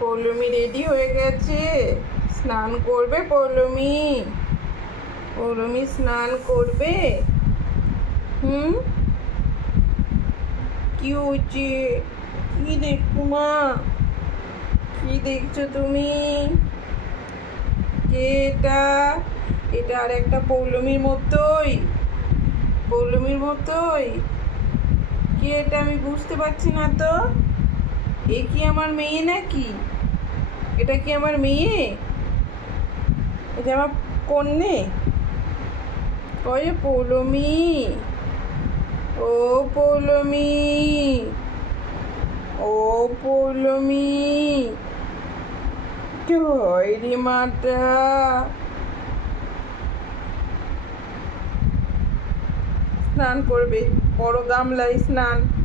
Poulami ready হয়ে গেছে। স্নান করবে পৌলমি? পৌলমি স্নান করবে? হুম? কি হচ্ছে কি দেখছ মা? কি দেখছ তুমি? কে এটা? এটা আর একটা পৌলমির মতোই। পৌলমির মতোই? কে এটা আমি বুঝতে পারছি না তো। এ কি আমার মেয়ে নাকি? এটা কি আমার মেয়ে? এটা আমার কন্যে? ওই পৌলমি। ও পৌলমি। ও পৌলমি। রে মাতা। স্নান করবে, বড় গামলায় স্নান।